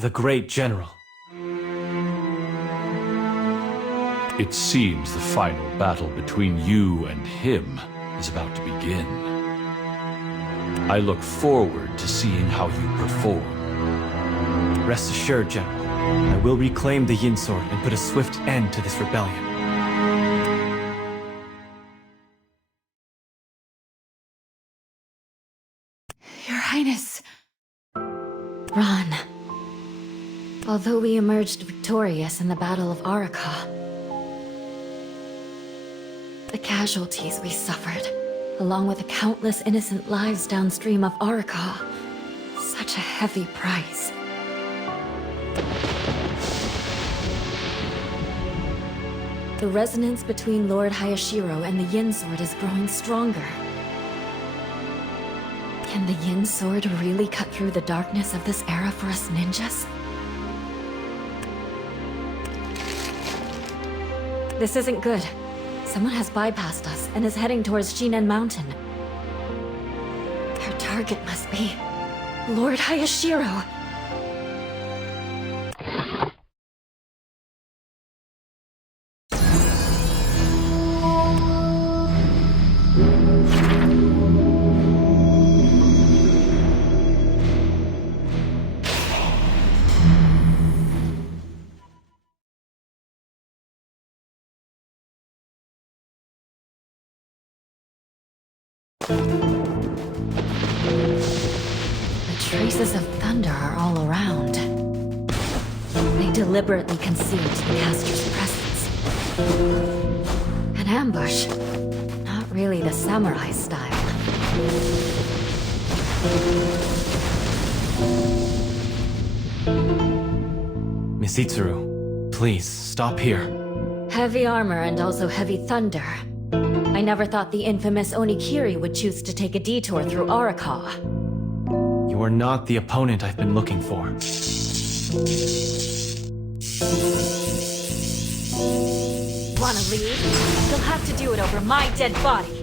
The great general. It seems the final battle between you and him is about to begin. I look forward to seeing how you perform. Rest assured, General. I will reclaim the Yin Sword and put a swift end to this rebellion. Your Highness. Ron. Although we emerged victorious in the Battle of Araka, the casualties we suffered, along with the countless innocent lives downstream of Araka, such a heavy price. The resonance between Lord Hayashiro and the Yin Sword is growing stronger. Can the Yin Sword really cut through the darkness of this era for us ninjas? This isn't good. Someone has bypassed us and is heading towards Shinen Mountain. Their target must be Lord Hayashiro. The traces of thunder are all around. They deliberately concealed the caster's presence. An ambush. Not really the samurai style. Miss Itsuru, please, stop here. Heavy armor and also heavy thunder. I never thought the infamous Onikiri would choose to take a detour through Araka. You are not the opponent I've been looking for. Wanna leave? You'll have to do it over my dead body.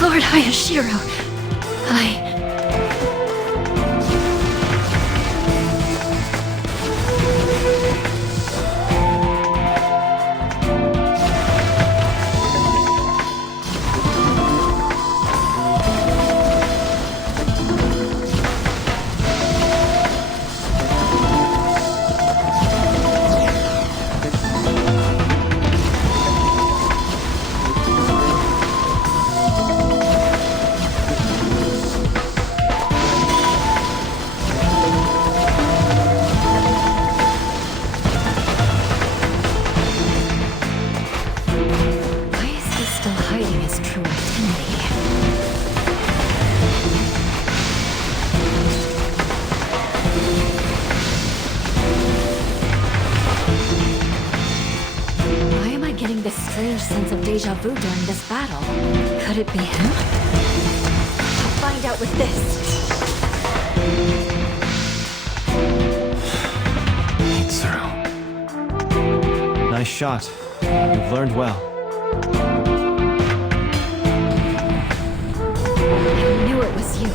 Lord Hayashiro, getting this strange sense of deja vu during this battle. Could it be him? I'll find out with this. Mitsuru. Nice shot. You've learned well. I knew it was you.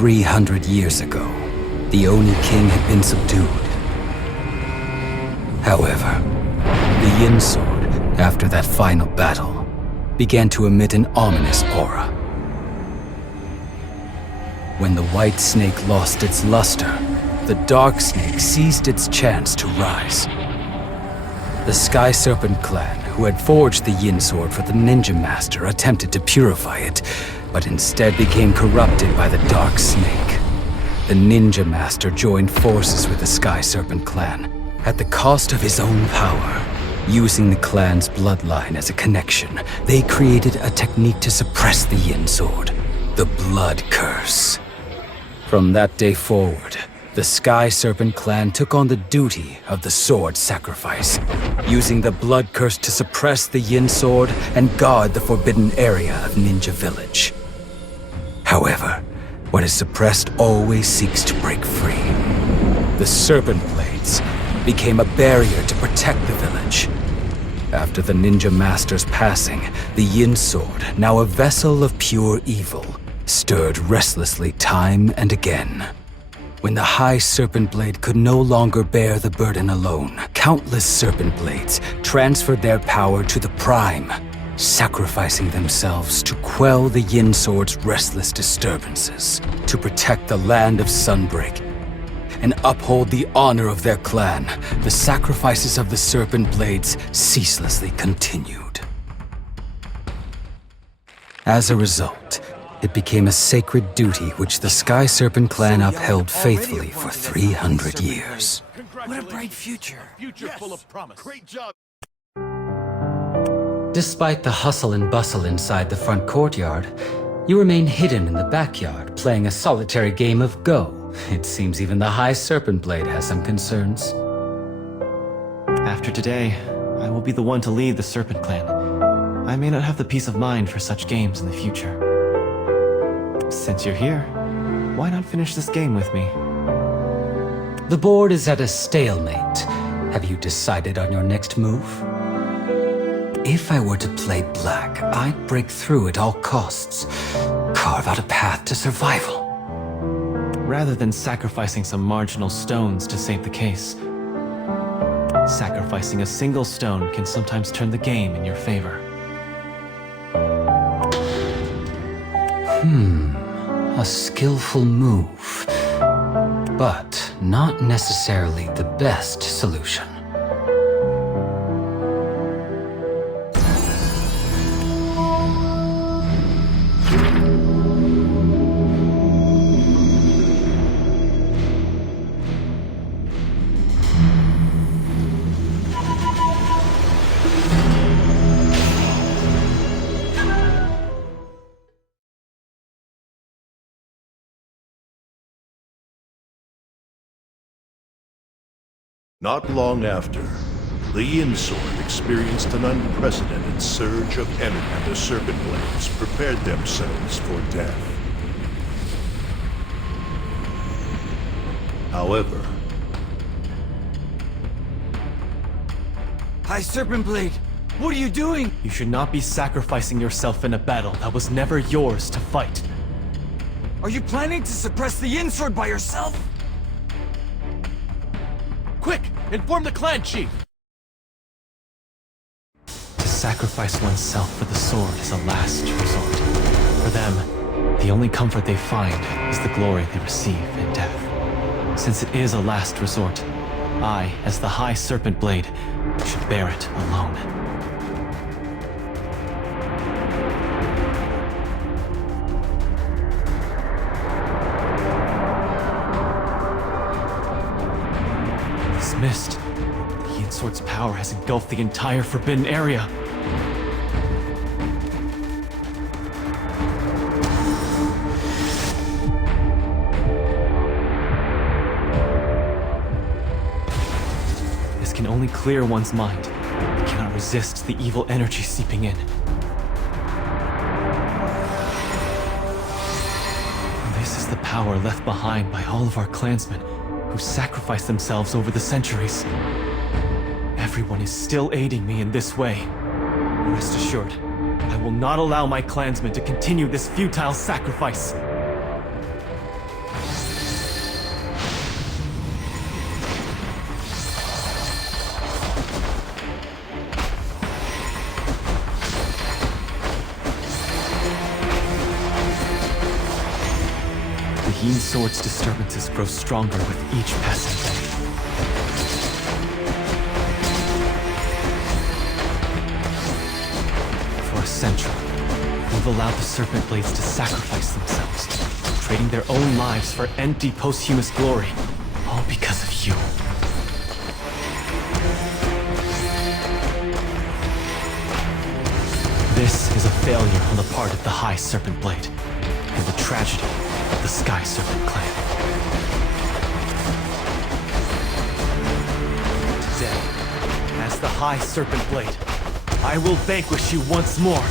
300 years ago, the Oni king had been subdued. However, the Yin Sword, after that final battle, began to emit an ominous aura. When the White Snake lost its luster, the Dark Snake seized its chance to rise. The Sky Serpent clan, who had forged the Yin Sword for the Ninja Master, attempted to purify it, but instead became corrupted by the Dark Snake. The Ninja Master joined forces with the Sky Serpent clan, at the cost of his own power. Using the clan's bloodline as a connection, they created a technique to suppress the Yin Sword, the Blood Curse. From that day forward, the Sky Serpent clan took on the duty of the sword sacrifice, using the Blood Curse to suppress the Yin Sword and guard the forbidden area of Ninja Village. However, what is suppressed always seeks to break free. The Serpent Blades became a barrier to protect the village. After the Ninja Master's passing, the Yin Sword, now a vessel of pure evil, stirred restlessly time and again. When the High Serpent Blade could no longer bear the burden alone, countless Serpent Blades transferred their power to the Prime, sacrificing themselves to quell the Yin Sword's restless disturbances, to protect the land of Sunbreak, and uphold the honor of their clan. The sacrifices of the Serpent Blades ceaselessly continued. As a result, it became a sacred duty which the Sky Serpent clan upheld faithfully for 300 years. What a bright future. Future full of promise. Great job. Despite the hustle and bustle inside the front courtyard, you remain hidden in the backyard, playing a solitary game of Go. It seems even the High Serpent Blade has some concerns. After today, I will be the one to lead the Serpent Clan. I may not have the peace of mind for such games in the future. Since you're here, why not finish this game with me? The board is at a stalemate. Have you decided on your next move? If I were to play black, I'd break through at all costs. Carve out a path to survival. Rather than sacrificing some marginal stones to save the case, sacrificing a single stone can sometimes turn the game in your favor. A skillful move, but not necessarily the best solution. Not long after, the Yin Sword experienced an unprecedented surge of energy, and the Serpent Blades prepared themselves for death. However, High Serpent Blade, what are you doing? You should not be sacrificing yourself in a battle that was never yours to fight. Are you planning to suppress the Yin Sword by yourself? quick! Inform the clan chief! To sacrifice oneself for the sword is a last resort. For them, the only comfort they find is the glory they receive in death. Since it is a last resort, I, as the High Serpent Blade, should bear it alone. missed. The Yin Sword's power has engulfed the entire Forbidden Area. This can only clear one's mind. It cannot resist the evil energy seeping in. This is the power left behind by all of our clansmen who sacrificed themselves over the centuries. Everyone is still aiding me in this way. Rest assured, I will not allow my clansmen to continue this futile sacrifice. The Yin Sword's disturbances grow stronger with each passing day. For a century, we've allowed the Serpent Blades to sacrifice themselves, trading their own lives for empty posthumous glory, all because of you. This is a failure on the part of the High Serpent Blade, and the tragedy of the Sky Serpent clan. Today, as the High Serpent Blade, I will vanquish you once more.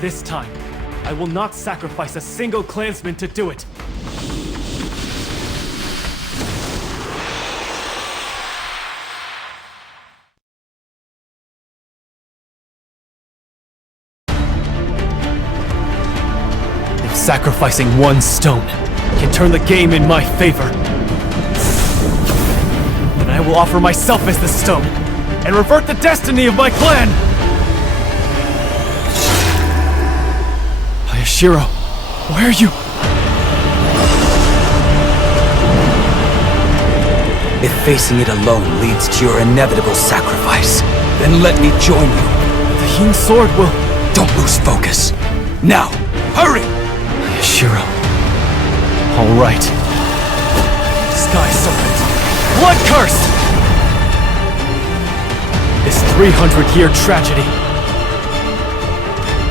This time, I will not sacrifice a single clansman to do it. If sacrificing one stone can turn the game in my favor, then I will offer myself as the stone and revert the destiny of my clan! Hayashiro, why are you? If facing it alone leads to your inevitable sacrifice, then let me join you. The Yin Sword will... Don't lose focus. Now, hurry! Hayashiro. All right. Sky Serpent. Blood Curse! This 300-year tragedy.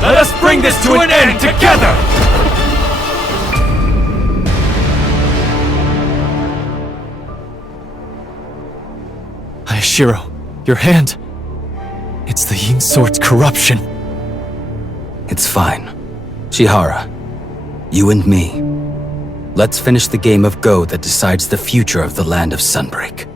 Let us bring this to an end together! Hayashiro, your hand. It's the Yin Sword's corruption. It's fine. Chihara, you and me. Let's finish the game of Go that decides the future of the land of Sunbreak.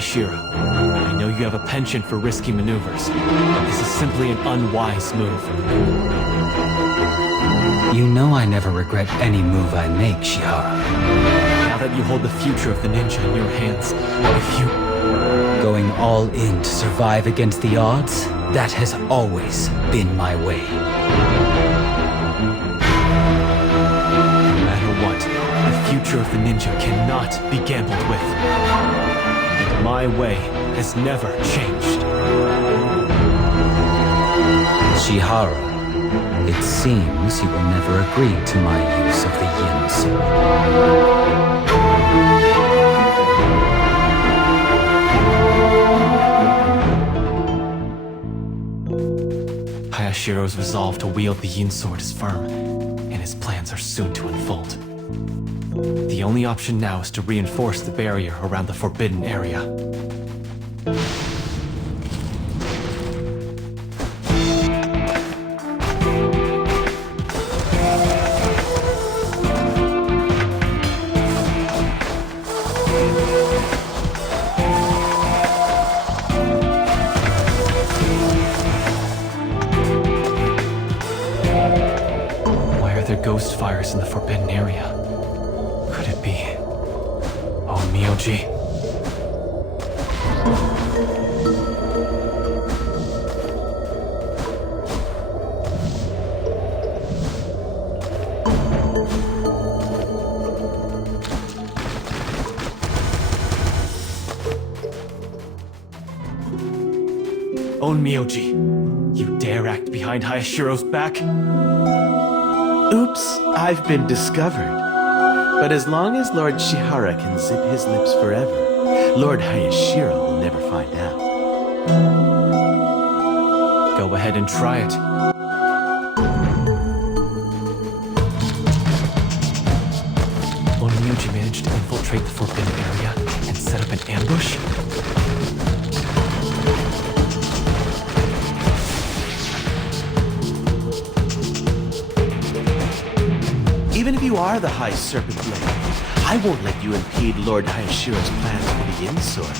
Hayashiro, I know you have a penchant for risky maneuvers, but this is simply an unwise move. You know I never regret any move I make, Chihara. Now that you hold the future of the ninja in your hands, if you... Going all in to survive against the odds, that has always been my way. No matter what, the future of the ninja cannot be gambled with. And my way has never changed. Chihara, it seems you will never agree to my use of the Yin Sword. Hayashiro's resolve to wield the Yin Sword is firm, and his plans are soon to unfold. The only option now is to reinforce the barrier around the forbidden area. Ghost fires in the forbidden area. Could it be Onmyoji? Onmyoji, you dare act behind Hayashiro's back? Oops, I've been discovered. But as long as Lord Chihara can zip his lips forever, Lord Hayashiro will never find out. Go ahead and try it. Onmyoji managed to infiltrate the forbidden area and set up an ambush? Even if you are the High Serpent Blade, I won't let you impede Lord Hayashiro's plans for the Yin Sword.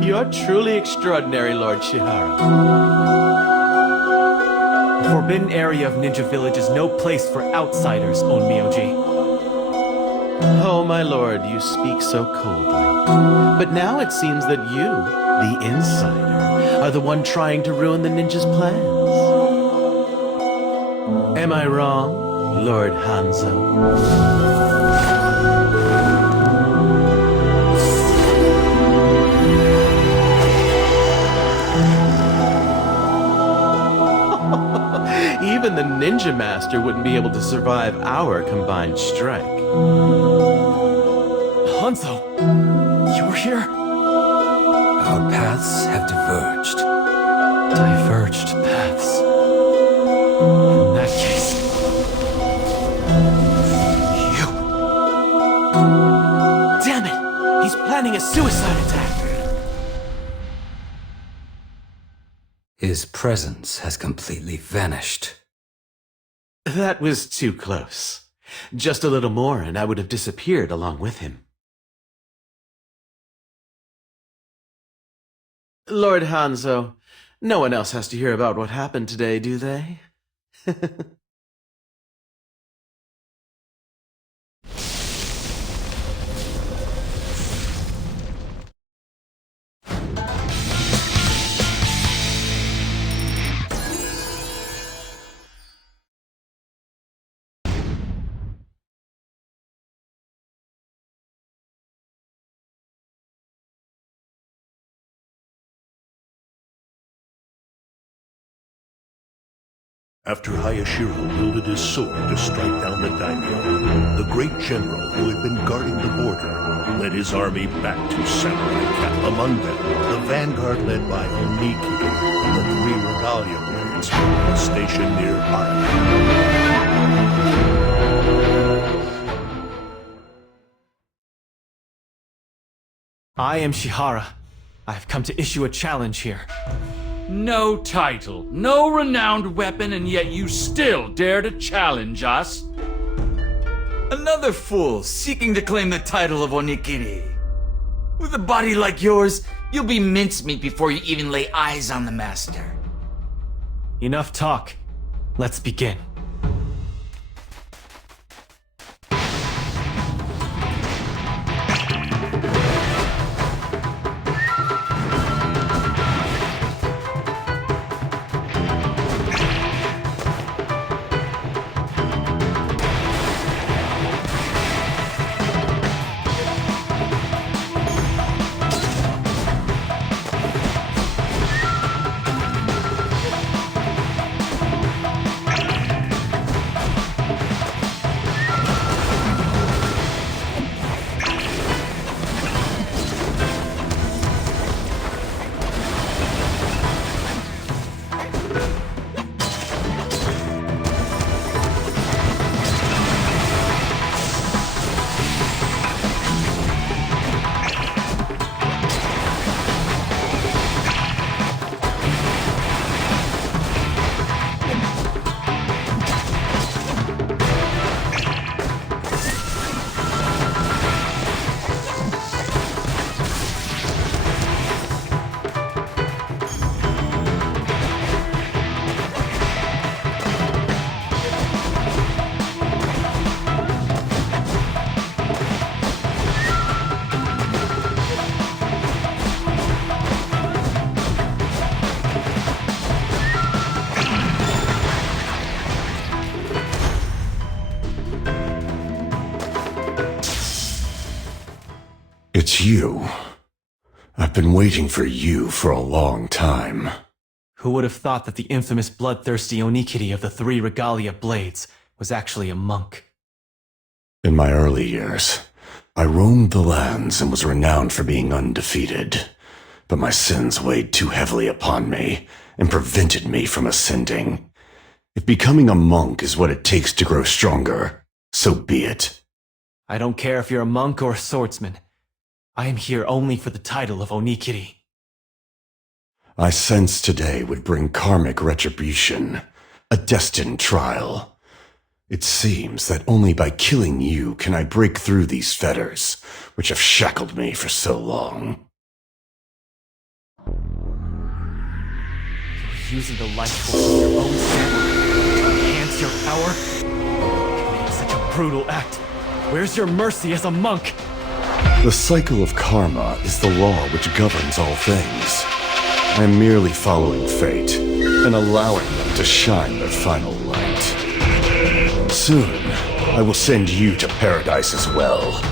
You're truly extraordinary, Lord Chihara. The forbidden area of Ninja Village is no place for outsiders, Onmyoji. Oh, my lord, you speak so coldly. But now it seems that you, the insider, are the one trying to ruin the ninja's plans. Am I wrong, Lord Hanzo? Even the Ninja Master wouldn't be able to survive our combined strike. Hanzo, you're here? Our paths have diverged. Diverged paths. In that case... You... Damn it! He's planning a suicide attack! His presence has completely vanished. That was too close. Just a little more and I would have disappeared along with him. Lord Hanzo, no one else has to hear about what happened today, do they? After Hayashiro wielded his sword to strike down the daimyo, the great general who had been guarding the border led his army back to samurai camp. Among them, the vanguard led by Onikiri and the 3 regalia blades was stationed near Araki. I am Shihara. I have come to issue a challenge here. No title, no renowned weapon, and yet you still dare to challenge us? Another fool seeking to claim the title of Onikiri. With a body like yours, you'll be mincemeat before you even lay eyes on the master. Enough talk. Let's begin. It's you. I've been waiting for you for a long time. Who would have thought that the infamous bloodthirsty Onikiri of the 3 regalia blades was actually a monk? In my early years, I roamed the lands and was renowned for being undefeated. But my sins weighed too heavily upon me and prevented me from ascending. If becoming a monk is what it takes to grow stronger, so be it. I don't care if you're a monk or a swordsman. I am here only for the title of Onikiri. I sense today would bring karmic retribution, a destined trial. It seems that only by killing you can I break through these fetters, which have shackled me for so long. You're using the life force of your own samurai to enhance your power? Committing such a brutal act. Where's your mercy as a monk? The cycle of karma is the law which governs all things. I am merely following fate and allowing them to shine their final light. Soon, I will send you to paradise as well.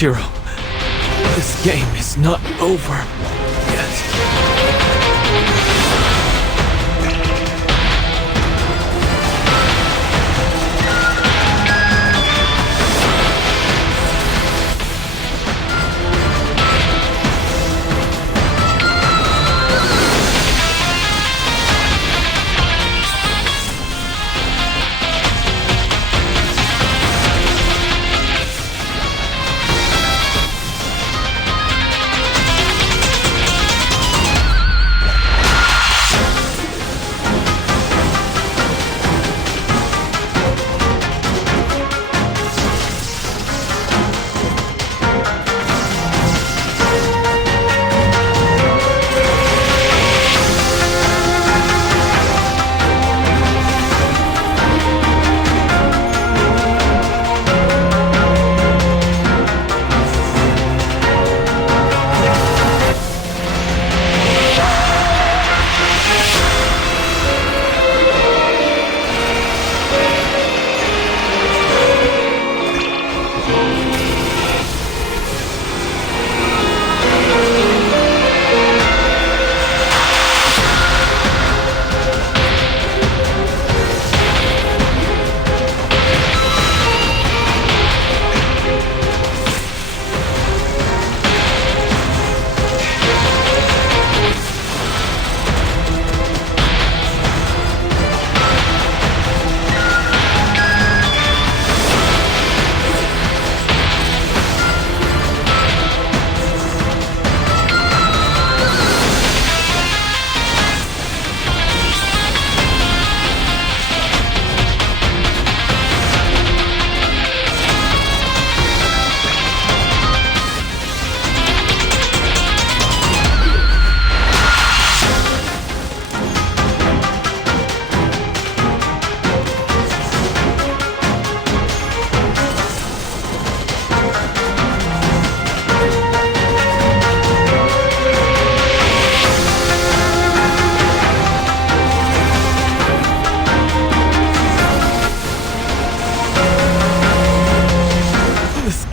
Shiro, this game is not over yet.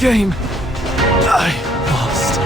shame. I lost.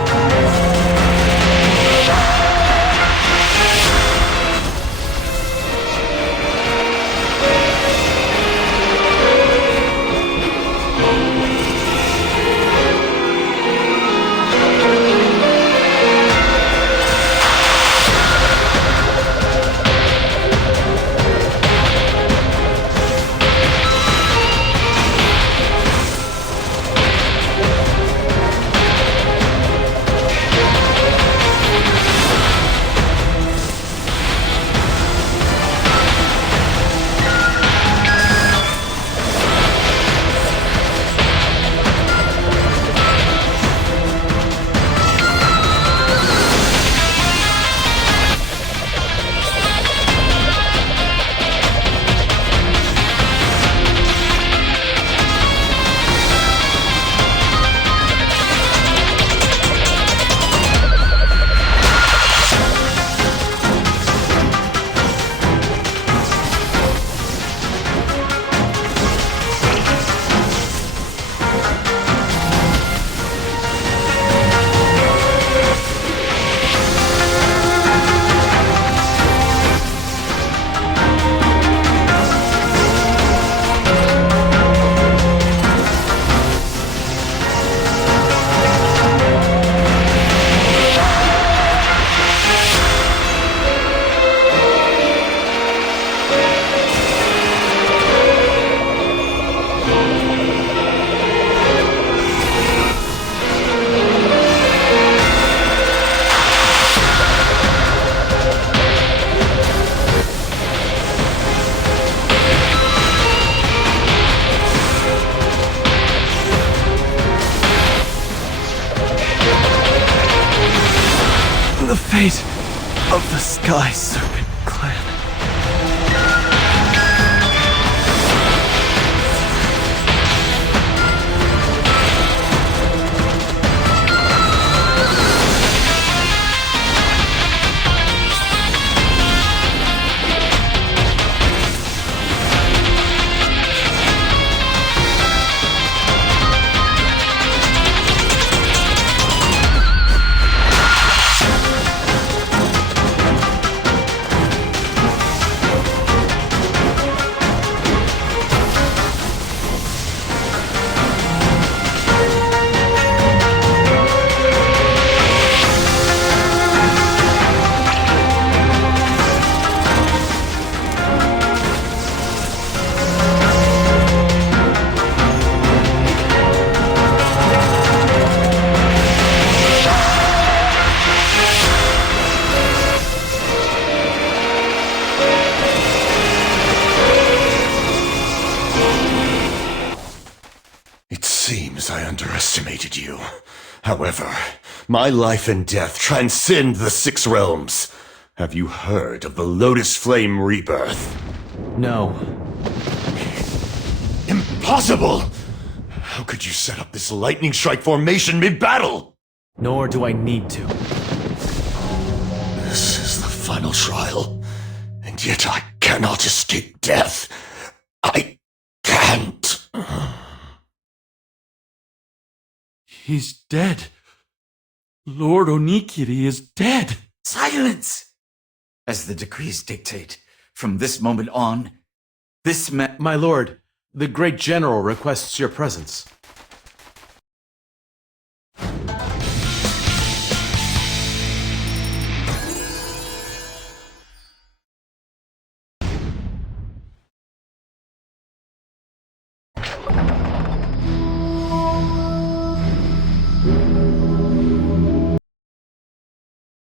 The fate of the Sky Serpent clan. It seems I underestimated you. However, my life and death transcend the 6 realms. Have you heard of the Lotus Flame Rebirth? No. Impossible! How could you set up this lightning strike formation mid-battle? Nor do I need to. This is the final trial, and yet I cannot escape death. I can't. He's dead. Lord Onikiri is dead. Silence! As the decrees dictate, from this moment on, this My lord, the great general requests your presence.